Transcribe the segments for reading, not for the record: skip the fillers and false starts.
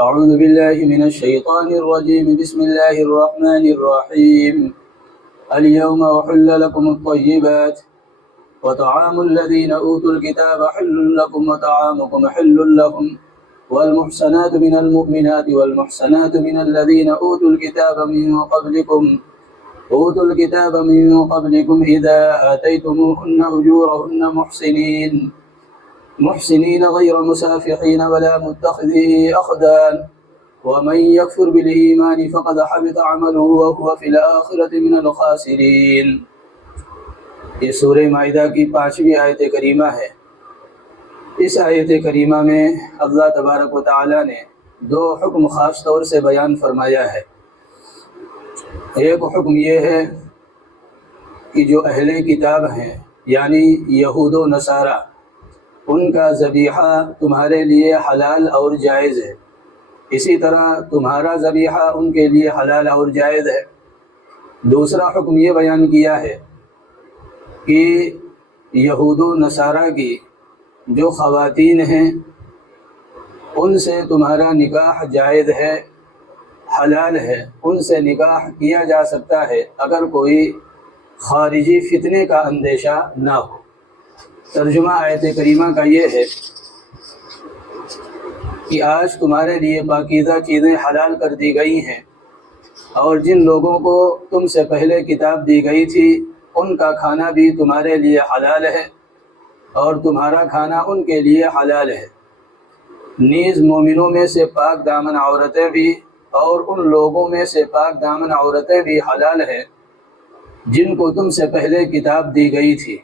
أعوذ بالله من الشيطان الرجيم. بسم الله الرحمن الرحيم. اليوم أحل لكم الطيبات وطعام الذين أوتوا الكتاب حل لكم وطعامكم حل لهم والمحصنات من المؤمنات والمحصنات من الذين أوتوا الكتاب من قبلكم إذا آتيتموهن أجورهن محسنين غير مسافحين ولا متخذي أخدان ومن يكفر بالإيمان فقد حبط عمله وهو في الآخرة من الخاسرين. یہ سورہ مائدہ کی 5ویں آیت کریمہ ہے. اس آیت کریمہ میں اللہ تبارک و تعالی نے 2 حکم خاص طور سے بیان فرمایا ہے. ایک حکم یہ ہے کہ جو اہل کتاب ہیں یعنی یہود و نصارہ، ان کا ذبیحہ تمہارے لیے حلال اور جائز ہے، اسی طرح تمہارا ذبیحہ ان کے لیے حلال اور جائز ہے. دوسرا حکم یہ بیان کیا ہے کہ یہود و نصارہ کی جو خواتین ہیں ان سے تمہارا نکاح جائز ہے، حلال ہے، ان سے نکاح کیا جا سکتا ہے اگر کوئی خارجی فتنے کا اندیشہ نہ ہو. ترجمہ آیت کریمہ کا یہ ہے کہ آج تمہارے لیے پاکیزہ چیزیں حلال کر دی گئی ہیں، اور جن لوگوں کو تم سے پہلے کتاب دی گئی تھی ان کا کھانا بھی تمہارے لیے حلال ہے اور تمہارا کھانا ان کے لیے حلال ہے. نیز مومنوں میں سے پاک دامن عورتیں بھی اور ان لوگوں میں سے پاک دامن عورتیں بھی حلال ہیں جن کو تم سے پہلے کتاب دی گئی تھی،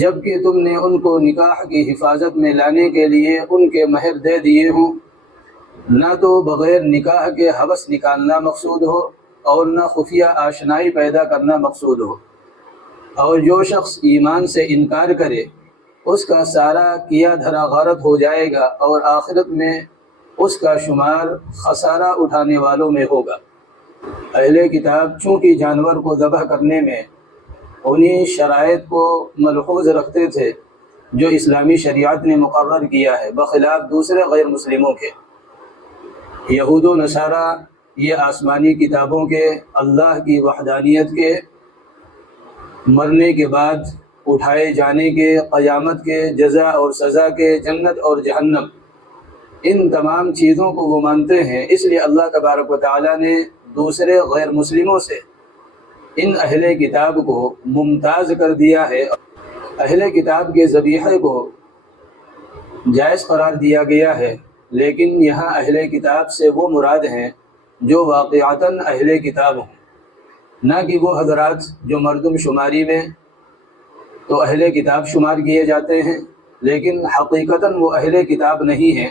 جبکہ تم نے ان کو نکاح کی حفاظت میں لانے کے لیے ان کے مہر دے دیے ہوں. نہ تو بغیر نکاح کے ہوس نکالنا مقصود ہو اور نہ خفیہ آشنائی پیدا کرنا مقصود ہو. اور جو شخص ایمان سے انکار کرے اس کا سارا کیا دھرا غارت ہو جائے گا اور آخرت میں اس کا شمار خسارہ اٹھانے والوں میں ہوگا. اہل کتاب چونکہ جانور کو ذبح کرنے میں انہی شرائط کو ملحوظ رکھتے تھے جو اسلامی شریعت نے مقرر کیا ہے، بخلاف دوسرے غیر مسلموں کے. یہود و نصارہ یہ آسمانی کتابوں کے، اللہ کی وحدانیت کے، مرنے کے بعد اٹھائے جانے کے، قیامت کے، جزا اور سزا کے، جنت اور جہنم، ان تمام چیزوں کو وہ مانتے ہیں. اس لیے اللہ تبارک و تعالی نے دوسرے غیر مسلموں سے ان اہل کتاب کو ممتاز کر دیا ہے. اہل کتاب کے ذبیحے کو جائز قرار دیا گیا ہے، لیکن یہاں اہل کتاب سے وہ مراد ہیں جو واقعتاً اہل کتاب ہوں، نہ کہ وہ حضرات جو مردم شماری میں تو اہل کتاب شمار کیے جاتے ہیں لیکن حقیقتاً وہ اہل کتاب نہیں ہیں.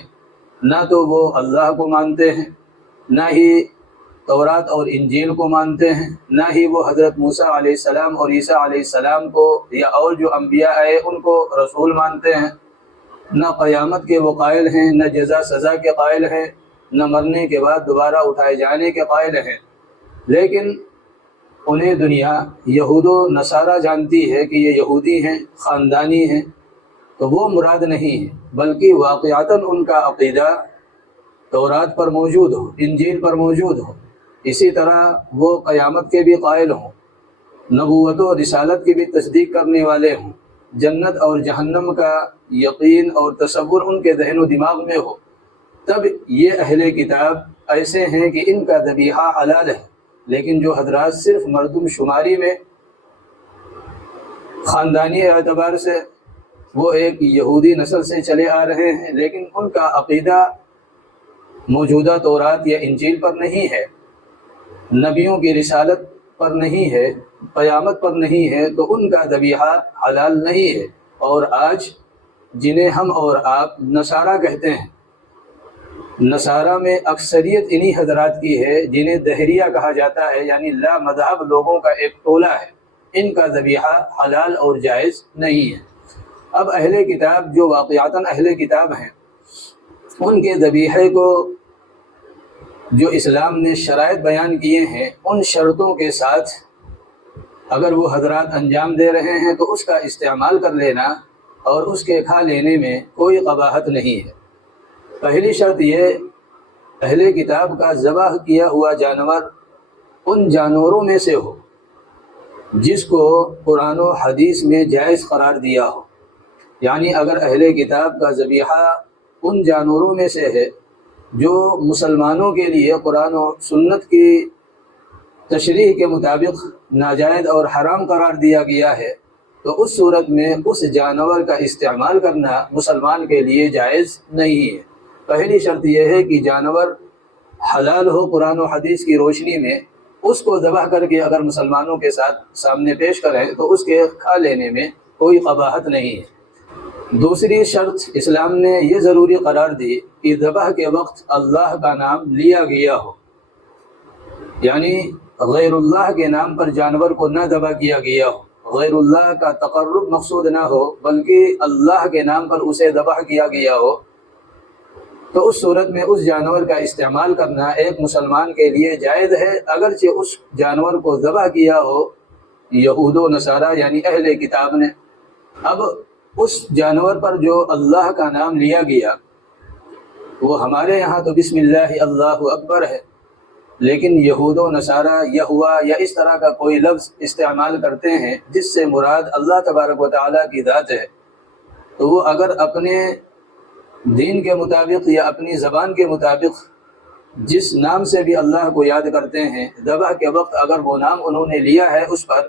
نہ تو وہ اللہ کو مانتے ہیں، نہ ہی تورات اور انجیل کو مانتے ہیں، نہ ہی وہ حضرت موسیٰ علیہ السلام اور عیسیٰ علیہ السلام کو یا اور جو انبیاء آئے ان کو رسول مانتے ہیں. نہ قیامت کے وہ قائل ہیں، نہ جزا سزا کے قائل ہیں، نہ مرنے کے بعد دوبارہ اٹھائے جانے کے قائل ہیں. لیکن انہیں دنیا یہود و نصارہ جانتی ہے کہ یہ یہودی ہیں، خاندانی ہیں، تو وہ مراد نہیں ہے، بلکہ واقعتاً ان کا عقیدہ تورات پر موجود ہو، انجیل پر موجود ہو، اسی طرح وہ قیامت کے بھی قائل ہوں، نبوت و رسالت کی بھی تصدیق کرنے والے ہوں، جنت اور جہنم کا یقین اور تصور ان کے ذہن و دماغ میں ہو. تب یہ اہل کتاب ایسے ہیں کہ ان کا ذبیحہ حلال ہے. لیکن جو حضرات صرف مردم شماری میں خاندانی اعتبار سے وہ ایک یہودی نسل سے چلے آ رہے ہیں، لیکن ان کا عقیدہ موجودہ تورات یا انجیل پر نہیں ہے، نبیوں کی رسالت پر نہیں ہے، قیامت پر نہیں ہے، تو ان کا ذبیحہ حلال نہیں ہے. اور آج جنہیں ہم اور آپ نصارہ کہتے ہیں، نصارہ میں اکثریت انہی حضرات کی ہے جنہیں دہریہ کہا جاتا ہے، یعنی لا مذہب لوگوں کا ایک ٹولہ ہے. ان کا ذبیحہ حلال اور جائز نہیں ہے. اب اہل کتاب جو واقعتاً اہل کتاب ہیں ان کے ذبیحے کو جو اسلام نے شرائط بیان کیے ہیں ان شرطوں کے ساتھ اگر وہ حضرات انجام دے رہے ہیں تو اس کا استعمال کر لینا اور اس کے کھا لینے میں کوئی قباحت نہیں ہے. پہلی شرط یہ اہل کتاب کا ذبح کیا ہوا جانور ان جانوروں میں سے ہو جس کو قرآن و حدیث میں جائز قرار دیا ہو، یعنی اگر اہل کتاب کا ذبیحہ ان جانوروں میں سے ہے جو مسلمانوں کے لیے قرآن و سنت کی تشریح کے مطابق ناجائز اور حرام قرار دیا گیا ہے، تو اس صورت میں اس جانور کا استعمال کرنا مسلمان کے لیے جائز نہیں ہے۔ پہلی شرط یہ ہے کہ جانور حلال ہو قرآن و حدیث کی روشنی میں، اس کو ذبح کر کے اگر مسلمانوں کے ساتھ سامنے پیش کریں تو اس کے کھا لینے میں کوئی قباحت نہیں ہے۔ دوسری شرط اسلام نے یہ ضروری قرار دی کہ ذبح کے وقت اللہ کا نام لیا گیا ہو، یعنی غیر اللہ کے نام پر جانور کو نہ ذبح کیا گیا ہو، غیر اللہ کا تقرب مقصود نہ ہو بلکہ اللہ کے نام پر اسے ذبح کیا گیا ہو، تو اس صورت میں اس جانور کا استعمال کرنا ایک مسلمان کے لیے جائز ہے، اگرچہ اس جانور کو ذبح کیا ہو یہود و نصارہ یعنی اہل کتاب نے۔ اب اس جانور پر جو اللہ کا نام لیا گیا وہ ہمارے یہاں تو بسم اللہ اللہ اکبر ہے، لیکن یہود و نصارہ یہوا یا اس طرح کا کوئی لفظ استعمال کرتے ہیں جس سے مراد اللہ تبارک و تعالیٰ کی ذات ہے، تو وہ اگر اپنے دین کے مطابق یا اپنی زبان کے مطابق جس نام سے بھی اللہ کو یاد کرتے ہیں، ذبح کے وقت اگر وہ نام انہوں نے لیا ہے اس پر،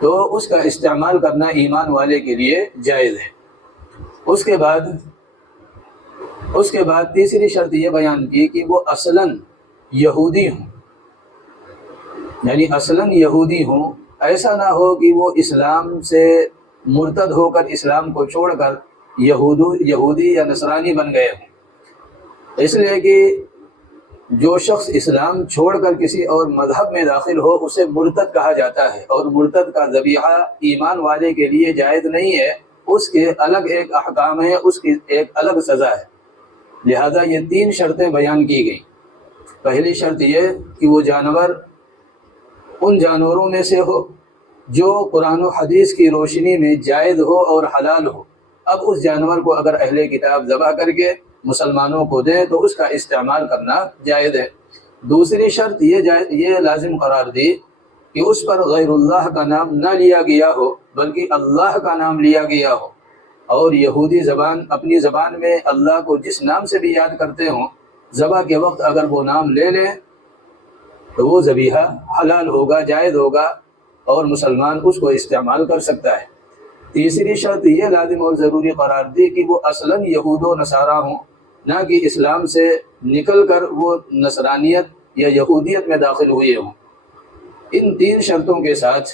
تو اس کا استعمال کرنا ایمان والے کے لیے جائز ہے۔ اس کے بعد تیسری شرط یہ بیان کی کہ وہ اصلاً یہودی ہوں، یعنی اصلاً یہودی ہوں، ایسا نہ ہو کہ وہ اسلام سے مرتد ہو کر اسلام کو چھوڑ کر یہودی یا نصرانی بن گئے ہوں۔ اس لیے کہ جو شخص اسلام چھوڑ کر کسی اور مذہب میں داخل ہو اسے مرتد کہا جاتا ہے، اور مرتد کا ذبیحہ ایمان والے کے لیے جائز نہیں ہے، اس کے الگ ایک احکام ہے، اس کی ایک الگ سزا ہے۔ لہذا یہ تین شرطیں بیان کی گئیں۔ پہلی شرط یہ کہ وہ جانور ان جانوروں میں سے ہو جو قرآن و حدیث کی روشنی میں جائز ہو اور حلال ہو۔ اب اس جانور کو اگر اہل کتاب ذبح کر کے مسلمانوں کو دیں تو اس کا استعمال کرنا جائز ہے۔ دوسری شرط یہ لازم قرار دی کہ اس پر غیر اللہ کا نام نہ لیا گیا ہو بلکہ اللہ کا نام لیا گیا ہو، اور یہودی زبان اپنی زبان میں اللہ کو جس نام سے بھی یاد کرتے ہوں، ذبح کے وقت اگر وہ نام لے لیں تو وہ ذبیحہ حلال ہوگا، جائز ہوگا، اور مسلمان اس کو استعمال کر سکتا ہے۔ تیسری شرط یہ لازم اور ضروری قرار دی کہ وہ اصلاً یہود و نصارہ ہوں، نہ کہ اسلام سے نکل کر وہ نصرانیت یا یہودیت میں داخل ہوئے ہوں۔ ان تین شرطوں کے ساتھ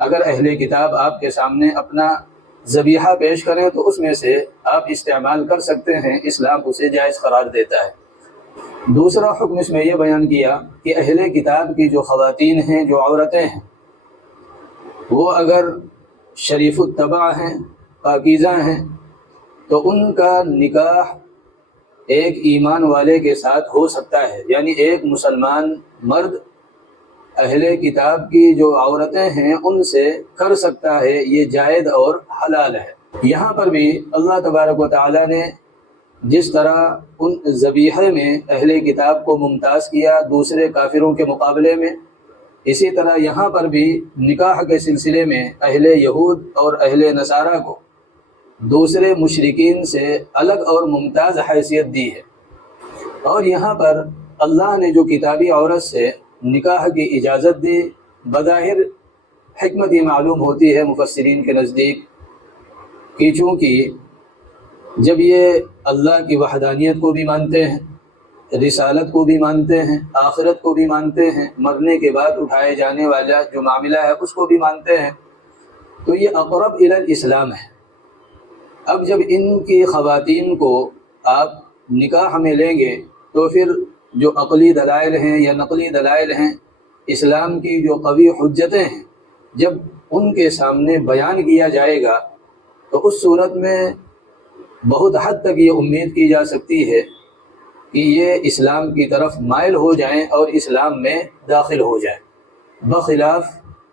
اگر اہل کتاب آپ کے سامنے اپنا ذبیحہ پیش کریں تو اس میں سے آپ استعمال کر سکتے ہیں، اسلام اسے جائز قرار دیتا ہے۔ دوسرا حکم اس میں یہ بیان کیا کہ اہل کتاب کی جو خواتین ہیں، جو عورتیں ہیں، وہ اگر شریف الطبع ہیں، پاکیزہ ہیں، تو ان کا نکاح ایک ایمان والے کے ساتھ ہو سکتا ہے، یعنی ایک مسلمان مرد اہل کتاب کی جو عورتیں ہیں ان سے کر سکتا ہے، یہ جائز اور حلال ہے۔ یہاں پر بھی اللہ تبارک و تعالیٰ نے جس طرح ان ذبیحے میں اہل کتاب کو ممتاز کیا دوسرے کافروں کے مقابلے میں، اسی طرح یہاں پر بھی نکاح کے سلسلے میں اہل یہود اور اہل نصارہ کو دوسرے مشرکین سے الگ اور ممتاز حیثیت دی ہے۔ اور یہاں پر اللہ نے جو کتابی عورت سے نکاح کی اجازت دی، بظاہر حکمت یہ معلوم ہوتی ہے مفسرین کے نزدیک کہ چونکہ جب یہ اللہ کی وحدانیت کو بھی مانتے ہیں، رسالت کو بھی مانتے ہیں، آخرت کو بھی مانتے ہیں، مرنے کے بعد اٹھائے جانے والا جو معاملہ ہے اس کو بھی مانتے ہیں، تو یہ اقرب الی الاسلام ہے۔ اب جب ان کی خواتین کو آپ نکاح میں لیں گے تو پھر جو عقلی دلائل ہیں یا نقلی دلائل ہیں، اسلام کی جو قوی حجتیں ہیں، جب ان کے سامنے بیان کیا جائے گا تو اس صورت میں بہت حد تک یہ امید کی جا سکتی ہے کہ یہ اسلام کی طرف مائل ہو جائیں اور اسلام میں داخل ہو جائیں، بخلاف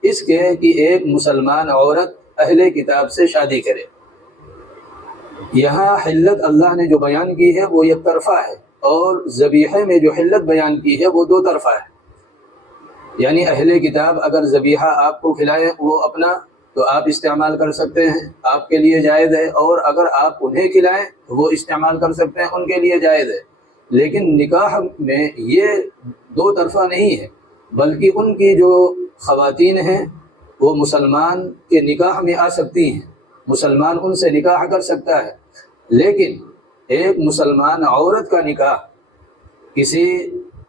اس کے کہ ایک مسلمان عورت اہل کتاب سے شادی کرے۔ یہاں حلت اللہ نے جو بیان کی ہے وہ یک طرفہ ہے، اور ذبیحے میں جو حلت بیان کی ہے وہ دو طرفہ ہے، یعنی اہل کتاب اگر ذبیحہ آپ کو کھلائیں وہ اپنا تو آپ استعمال کر سکتے ہیں، آپ کے لیے جائز ہے، اور اگر آپ انہیں کھلائیں تو وہ استعمال کر سکتے ہیں، ان کے لیے جائز ہے۔ لیکن نکاح میں یہ دو طرفہ نہیں ہے، بلکہ ان کی جو خواتین ہیں وہ مسلمان کے نکاح میں آ سکتی ہیں، مسلمان ان سے نکاح کر سکتا ہے، لیکن ایک مسلمان عورت کا نکاح کسی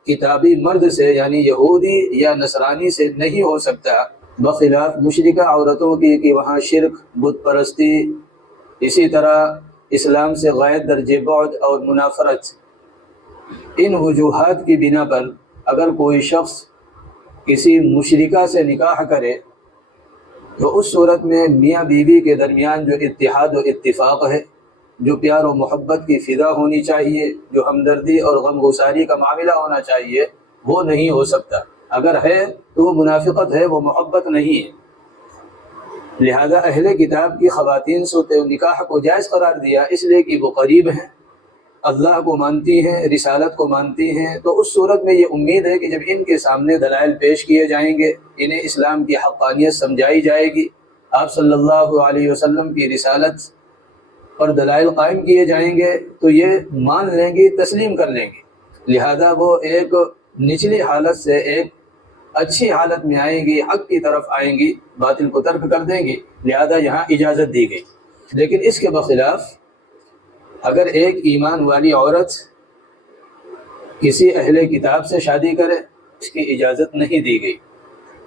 کتابی مرد سے یعنی یہودی یا نصرانی سے نہیں ہو سکتا، بخلاف مشرکہ عورتوں کی کہ وہاں شرک، بت پرستی، اسی طرح اسلام سے غیر درجہ بعد اور منافرت، ان وجوہات کی بنا پر اگر کوئی شخص کسی مشرکہ سے نکاح کرے تو اس صورت میں میاں بیوی کے درمیان جو اتحاد و اتفاق ہے، جو پیار و محبت کی فضا ہونی چاہیے، جو ہمدردی اور غم گساری کا معاملہ ہونا چاہیے، وہ نہیں ہو سکتا۔ اگر ہے تو وہ منافقت ہے، وہ محبت نہیں ہے۔ لہذا اہل کتاب کی خواتین سے نکاح کو جائز قرار دیا، اس لیے کہ وہ قریب ہیں، اللہ کو مانتی ہیں، رسالت کو مانتی ہیں، تو اس صورت میں یہ امید ہے کہ جب ان کے سامنے دلائل پیش کیے جائیں گے، انہیں اسلام کی حقانیت سمجھائی جائے گی، آپ صلی اللہ علیہ وسلم کی رسالت پر دلائل قائم کیے جائیں گے، تو یہ مان لیں گی، تسلیم کر لیں گی۔ لہذا وہ ایک نچلی حالت سے ایک اچھی حالت میں آئیں گی، حق کی طرف آئیں گی، باطل کو ترک کر دیں گی، لہذا یہاں اجازت دی گئی۔ لیکن اس کے بخلاف اگر ایک ایمان والی عورت کسی اہل کتاب سے شادی کرے، اس کی اجازت نہیں دی گئی،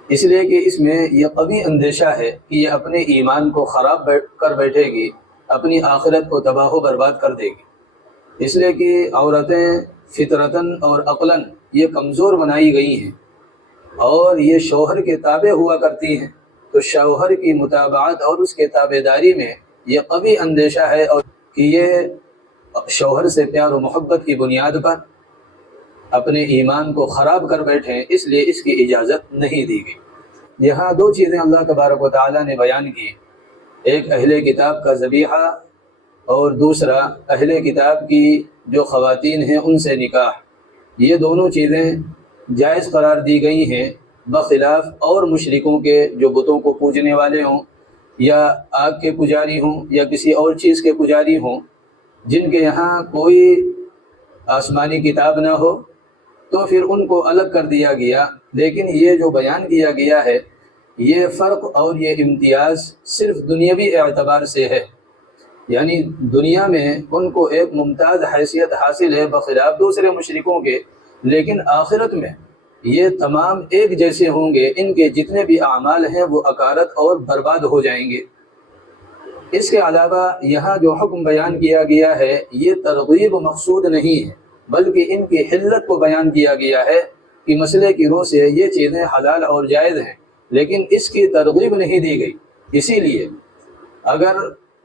اس لیے کہ اس میں یہ قوی اندیشہ ہے کہ یہ اپنے ایمان کو خراب کر بیٹھے گی، اپنی آخرت کو تباہ و برباد کر دے گی، اس لیے کہ عورتیں فطرتاً اور عقلاً یہ کمزور بنائی گئی ہیں اور یہ شوہر کے تابع ہوا کرتی ہیں، تو شوہر کی متابعت اور اس کے تابع داری میں یہ قوی اندیشہ ہے اور کہ یہ شوہر سے پیار و محبت کی بنیاد پر اپنے ایمان کو خراب کر بیٹھیں، اس لیے اس کی اجازت نہیں دی گئی۔ یہاں دو چیزیں اللہ تبارک و تعالیٰ نے بیان کی، ایک اہل کتاب کا ذبیحہ اور دوسرا اہل کتاب کی جو خواتین ہیں ان سے نکاح، یہ دونوں چیزیں جائز قرار دی گئی ہیں، بخلاف اور مشرکوں کے جو بتوں کو پوجنے والے ہوں یا آگ کے پجاری ہوں یا کسی اور چیز کے پجاری ہوں، جن کے یہاں کوئی آسمانی کتاب نہ ہو، تو پھر ان کو الگ کر دیا گیا۔ لیکن یہ جو بیان کیا گیا ہے یہ فرق اور یہ امتیاز صرف دنیاوی اعتبار سے ہے، یعنی دنیا میں ان کو ایک ممتاز حیثیت حاصل ہے بخلاف دوسرے مشرکوں کے، لیکن آخرت میں یہ تمام ایک جیسے ہوں گے، ان کے جتنے بھی اعمال ہیں وہ اکارت اور برباد ہو جائیں گے۔ اس کے علاوہ یہاں جو حکم بیان کیا گیا ہے یہ ترغیب مقصود نہیں ہے، بلکہ ان کی حلت کو بیان کیا گیا ہے کہ مسئلے کی روح سے یہ چیزیں حلال اور جائز ہیں، لیکن اس کی ترغیب نہیں دی گئی۔ اسی لیے اگر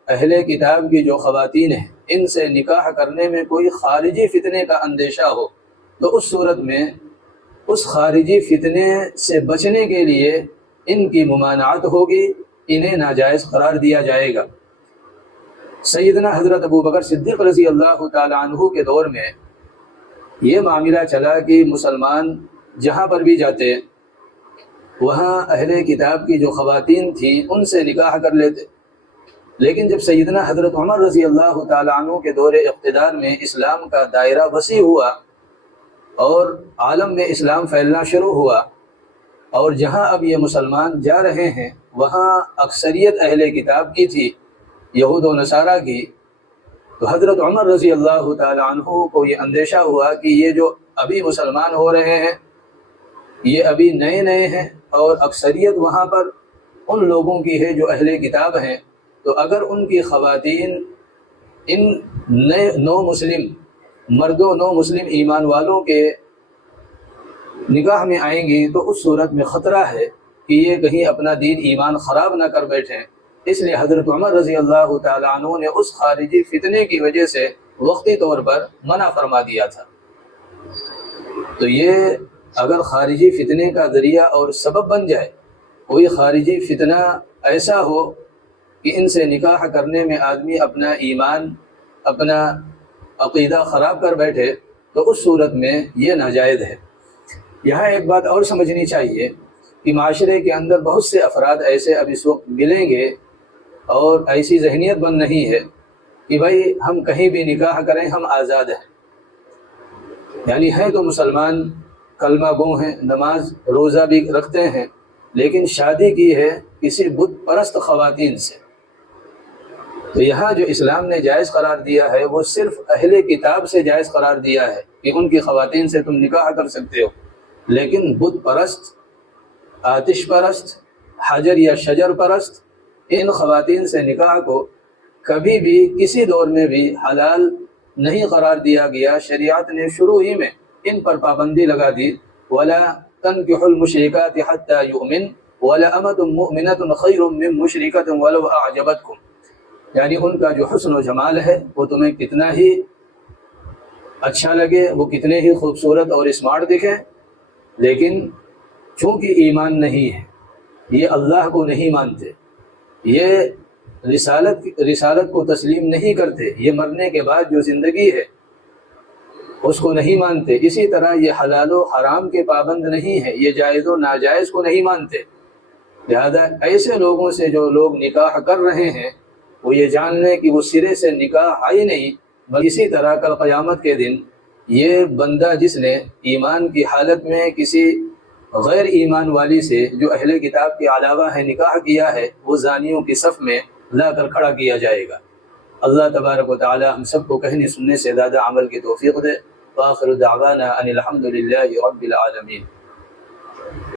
اہل کتاب کی جو خواتین ہیں ان سے نکاح کرنے میں کوئی خارجی فتنے کا اندیشہ ہو تو اس صورت میں اس خارجی فتنے سے بچنے کے لیے ان کی ممانعت ہوگی، انہیں ناجائز قرار دیا جائے گا۔ سیدنا حضرت ابو بکر صدیق رضی اللہ تعالیٰ عنہ کے دور میں یہ معاملہ چلا کہ مسلمان جہاں پر بھی جاتے وہاں اہل کتاب کی جو خواتین تھیں ان سے نکاح کر لیتے، لیکن جب سیدنا حضرت عمر رضی اللہ تعالیٰ عنہ کے دور اقتدار میں اسلام کا دائرہ وسیع ہوا اور عالم میں اسلام پھیلنا شروع ہوا، اور جہاں اب یہ مسلمان جا رہے ہیں وہاں اکثریت اہل کتاب کی تھی، یہود و نصارہ کی، تو حضرت عمر رضی اللہ تعالیٰ عنہ کو یہ اندیشہ ہوا کہ یہ جو ابھی مسلمان ہو رہے ہیں یہ ابھی نئے نئے ہیں اور اکثریت وہاں پر ان لوگوں کی ہے جو اہل کتاب ہیں، تو اگر ان کی خواتین ان نئے نو مسلم مردوں نو مسلم ایمان والوں کے نکاح میں آئیں گی تو اس صورت میں خطرہ ہے کہ یہ کہیں اپنا دین ایمان خراب نہ کر بیٹھیں، اس لیے حضرت عمر رضی اللہ تعالیٰ عنہ نے اس خارجی فتنے کی وجہ سے وقتی طور پر منع فرما دیا تھا۔ تو یہ اگر خارجی فتنے کا ذریعہ اور سبب بن جائے، کوئی خارجی فتنہ ایسا ہو کہ ان سے نکاح کرنے میں آدمی اپنا ایمان اپنا عقیدہ خراب کر بیٹھے، تو اس صورت میں یہ ناجائز ہے۔ یہاں ایک بات اور سمجھنی چاہیے کہ معاشرے کے اندر بہت سے افراد ایسے اب اس وقت ملیں گے اور ایسی ذہنیت بن رہی ہے کہ بھائی ہم کہیں بھی نکاح کریں ہم آزاد ہیں، یعنی ہیں تو مسلمان، کلمہ گو ہیں، نماز روزہ بھی رکھتے ہیں، لیکن شادی کی ہے کسی بت پرست خواتین سے۔ تو یہاں جو اسلام نے جائز قرار دیا ہے وہ صرف اہل کتاب سے جائز قرار دیا ہے کہ ان کی خواتین سے تم نکاح کر سکتے ہو، لیکن بت پرست، آتش پرست، حجر یا شجر پرست ان خواتین سے نکاح کو کبھی بھی کسی دور میں بھی حلال نہیں قرار دیا گیا۔ شریعت نے شروع ہی میں ان پر پابندی لگا دی، وَلَا تَنْكِحُوا الْمُشْرِكَاتِ حَتَّى يُؤْمِنْ وَلَأَمَةٌ مُؤْمِنَةٌ خَيْرٌ مِّن مُشْرِكَةٍ وَلَوْ أَعْجَبَتْكُمْ، یعنی ان کا جو حسن و جمال ہے وہ تمہیں کتنا ہی اچھا لگے، وہ کتنے ہی خوبصورت اور اسمارٹ دکھیں، لیکن چونکہ ایمان نہیں ہے، یہ اللہ کو نہیں مانتے، یہ رسالت کو تسلیم نہیں کرتے، یہ مرنے کے بعد جو زندگی ہے اس کو نہیں مانتے، اسی طرح یہ حلال و حرام کے پابند نہیں ہے، یہ جائز و ناجائز کو نہیں مانتے۔ لہذا ایسے لوگوں سے جو لوگ نکاح کر رہے ہیں وہ یہ جان لیں کہ وہ سرے سے نکاح ہی نہیں، بلکہ اسی طرح کل قیامت کے دن یہ بندہ جس نے ایمان کی حالت میں کسی غیر ایمان والی سے جو اہل کتاب کے علاوہ ہے نکاح کیا ہے، وہ زانیوں کی صف میں لا کر کھڑا کیا جائے گا۔ اللہ تبارک و تعالی ہم سب کو کہنے سننے سے زیادہ عمل کی توفیق دے۔ وآخر دعوانا ان الحمد للہ رب العالمین۔